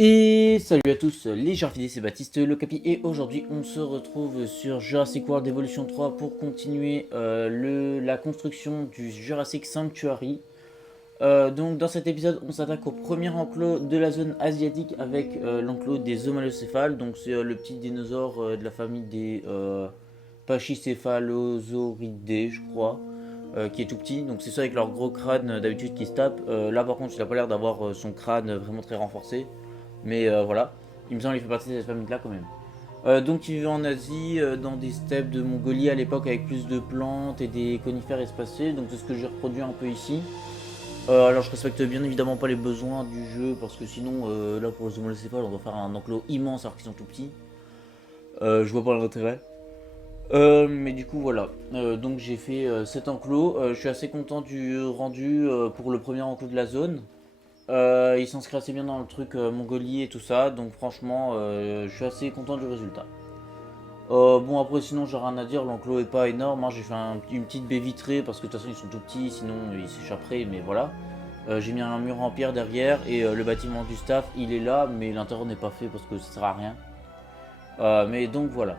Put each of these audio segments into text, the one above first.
Et salut à tous, les Jarfidés, c'est Baptiste le Capi et aujourd'hui on se retrouve sur Jurassic World Evolution 3 pour continuer la construction du Jurassic Sanctuary. Donc dans cet épisode on s'attaque au premier enclos de la zone asiatique avec l'enclos des homalocéphales. Donc c'est le petit dinosaure de la famille des Pachycephalosauridae je crois, qui est tout petit. Donc c'est ça avec leur gros crâne d'habitude qui se tape. Là par contre il a pas l'air d'avoir son crâne vraiment très renforcé. Mais voilà, il me semble qu'il fait partie de cette famille-là quand même. Donc il vivait en Asie, dans des steppes de Mongolie à l'époque avec plus de plantes et des conifères espacés. Donc c'est ce que j'ai reproduit un peu ici. Alors je respecte bien évidemment pas les besoins du jeu parce que sinon là pour les homolocéphales on doit faire un enclos immense alors qu'ils sont tout petits. Je vois pas l'intérêt. Mais du coup voilà, donc j'ai fait cet enclos. Je suis assez content du rendu pour le premier enclos de la zone. Il s'inscrit assez bien dans le truc Mongolie et tout ça, donc franchement, je suis assez content du résultat. Bon, après, sinon, j'ai rien à dire, l'enclos est pas énorme, hein. J'ai fait une petite baie vitrée parce que de toute façon, ils sont tout petits, sinon ils s'échapperaient, mais voilà. J'ai mis un mur en pierre derrière et le bâtiment du staff, il est là, mais l'intérieur n'est pas fait parce que ça sert à rien. Mais donc voilà.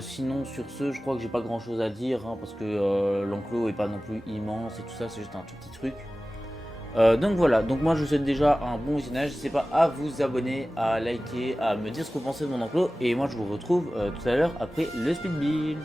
Sinon, sur ce, je crois que j'ai pas grand chose à dire hein, parce que l'enclos est pas non plus immense et tout ça, c'est juste un tout petit truc. Donc voilà, donc moi je vous souhaite déjà un bon visionnage, n'hésitez pas à vous abonner, à liker, à me dire ce que vous pensez de mon enclos, et moi je vous retrouve tout à l'heure après le speed build.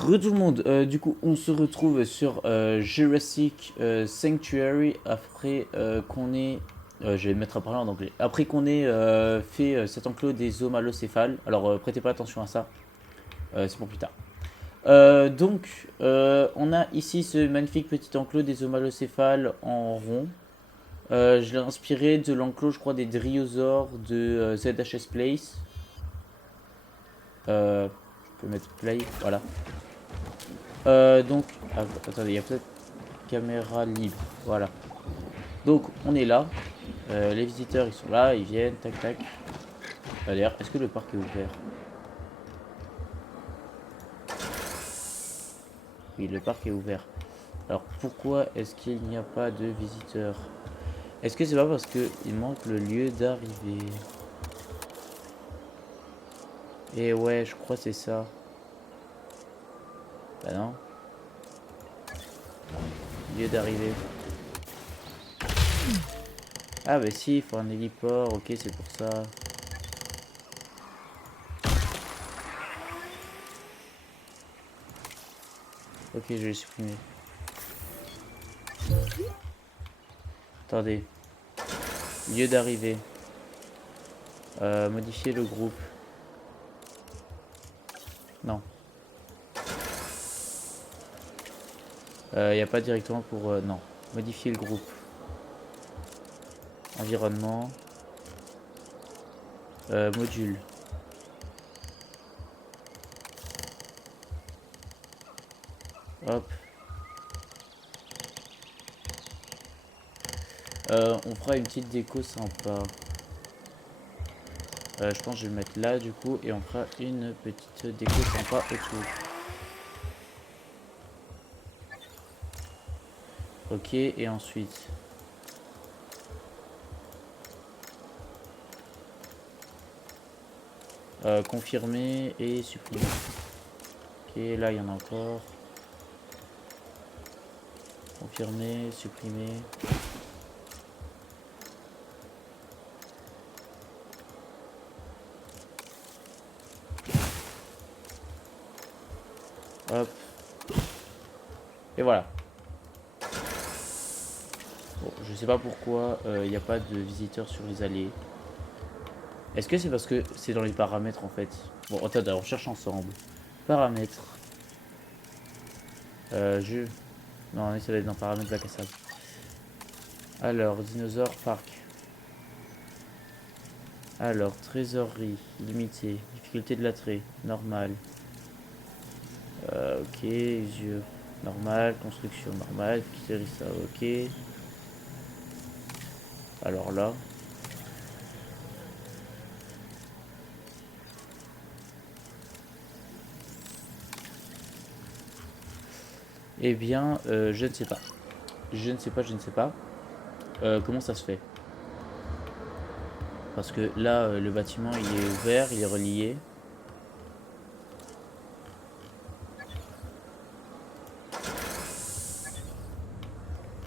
Re tout le monde, du coup on se retrouve sur Jurassic Sanctuary après qu'on ait, je vais me mettre à parler en anglais, après qu'on ait fait cet enclos des zoos malocéphales. Alors prêtez pas attention à ça, c'est pour plus tard. On a ici ce magnifique petit enclos des zoos malocéphales en rond. Je l'ai inspiré de l'enclos, je crois, des dryosaures de ZHS Place. Je peux mettre play, voilà. Attendez, il y a peut-être caméra libre, voilà. Donc, on est là. Les visiteurs, ils sont là, ils viennent, tac, tac. D'ailleurs, est-ce que le parc est ouvert? Oui, le parc est ouvert. Alors, pourquoi est-ce qu'il n'y a pas de visiteurs? Est-ce que c'est pas parce qu'il manque le lieu d'arrivée? Et ouais, je crois que c'est ça. Bah non. Lieu d'arrivée. Ah bah si, il faut un héliport, ok, c'est pour ça. Ok, je vais supprimer. Attendez. Lieu d'arrivée. Modifier le groupe. Non. Il n'y a pas directement pour... non. Modifier le groupe. Environnement. Module. Hop. On fera une petite déco sympa. Je pense que je vais le mettre là du coup et on fera une petite déco sympa autour. Ok, et ensuite... confirmer et supprimer. Ok, là il y en a encore. Confirmer, supprimer. Hop. Et voilà. Bon, je sais pas pourquoi il n'y a pas de visiteurs sur les allées. Est-ce que c'est parce que c'est dans les paramètres en fait? Bon, attends, on cherche ensemble. Paramètres. Jeu. Non, ça va être dans paramètres bac à sable. Alors, dinosaure parc. Alors, trésorerie, limité, difficulté de l'attrait, normal. Ok, yeux, normal, construction, normal, ça, ok. Alors là. Eh bien, je ne sais pas. Je ne sais pas, je ne sais pas. Comment ça se fait? Parce que là, le bâtiment, il est ouvert, il est relié.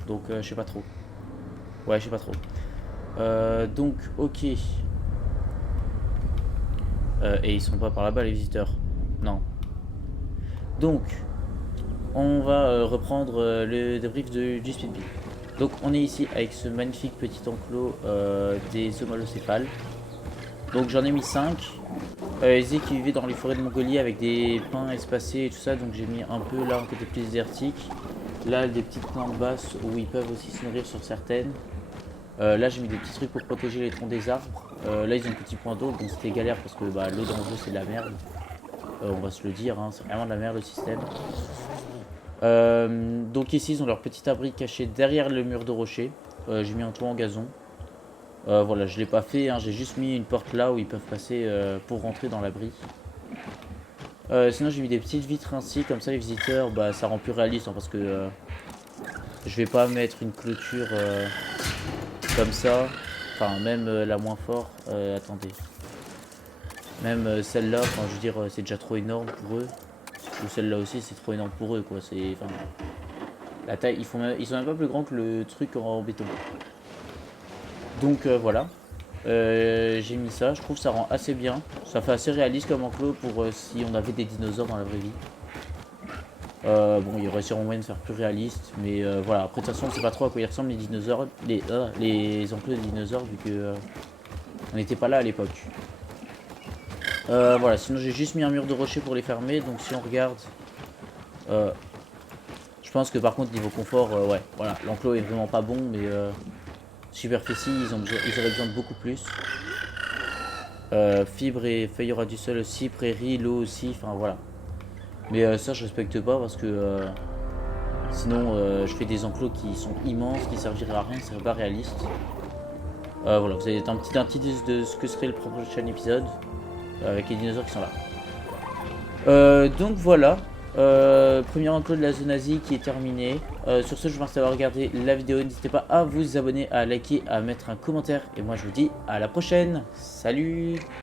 Donc, je sais pas trop. Ouais, je sais pas trop. Donc, ok. Et ils sont pas par là-bas, les visiteurs. Non. Donc, on va reprendre le débrief de G-Speed. Donc, on est ici avec ce magnifique petit enclos des homalocéphales. Donc, j'en ai mis 5. Ils disaient qu'ils vivaient dans les forêts de Mongolie avec des pins espacés et tout ça. Donc, j'ai mis un peu là, un côté plus désertique. Là, des petites plantes basses où ils peuvent aussi se nourrir sur certaines. Là, j'ai mis des petits trucs pour protéger les troncs des arbres. Là, ils ont un petit point d'eau. Donc, c'était galère parce que bah, l'eau dans le jeu, c'est de la merde. On va se le dire, hein, c'est vraiment de la merde le système. Donc ici ils ont leur petit abri caché derrière le mur de rocher. J'ai mis un toit en gazon. Voilà, je l'ai pas fait, hein, j'ai juste mis une porte là où ils peuvent passer pour rentrer dans l'abri. Sinon j'ai mis des petites vitres ainsi, comme ça les visiteurs, bah, ça rend plus réaliste, hein, parce que je vais pas mettre une clôture comme ça. Enfin même la moins fort, attendez. Même celle-là, enfin je veux dire c'est déjà trop énorme pour eux. Ou celle-là aussi c'est trop énorme pour eux quoi, c'est... Enfin, la taille, ils sont même pas plus grands que le truc en béton. Donc voilà. J'ai mis ça, je trouve que ça rend assez bien. Ça fait assez réaliste comme enclos pour si on avait des dinosaures dans la vraie vie. Bon, il y aurait sûrement moyen de faire plus réaliste, mais voilà. Après, de toute façon, on sait pas trop à quoi ils ressemblent les dinosaures, les enclos de dinosaures, vu que on n'était pas là à l'époque. Voilà, sinon j'ai juste mis un mur de rocher pour les fermer, donc si on regarde, je pense que par contre niveau confort, ouais, voilà, l'enclos est vraiment pas bon, mais superficie, ils auraient besoin de beaucoup plus. Fibres et feuilles ras du sol aussi, prairie, l'eau aussi, enfin voilà. Mais ça je respecte pas parce que sinon je fais des enclos qui sont immenses, qui serviraient à rien, c'est pas réaliste. Voilà, vous avez un petit indice de ce que serait le prochain épisode avec les dinosaures qui sont là. Donc voilà, premier enclos de la zone Asie qui est terminé. Sur ce, je vous remercie d'avoir regardé la vidéo. N'hésitez pas à vous abonner, à liker, à mettre un commentaire. Et moi, je vous dis à la prochaine. Salut!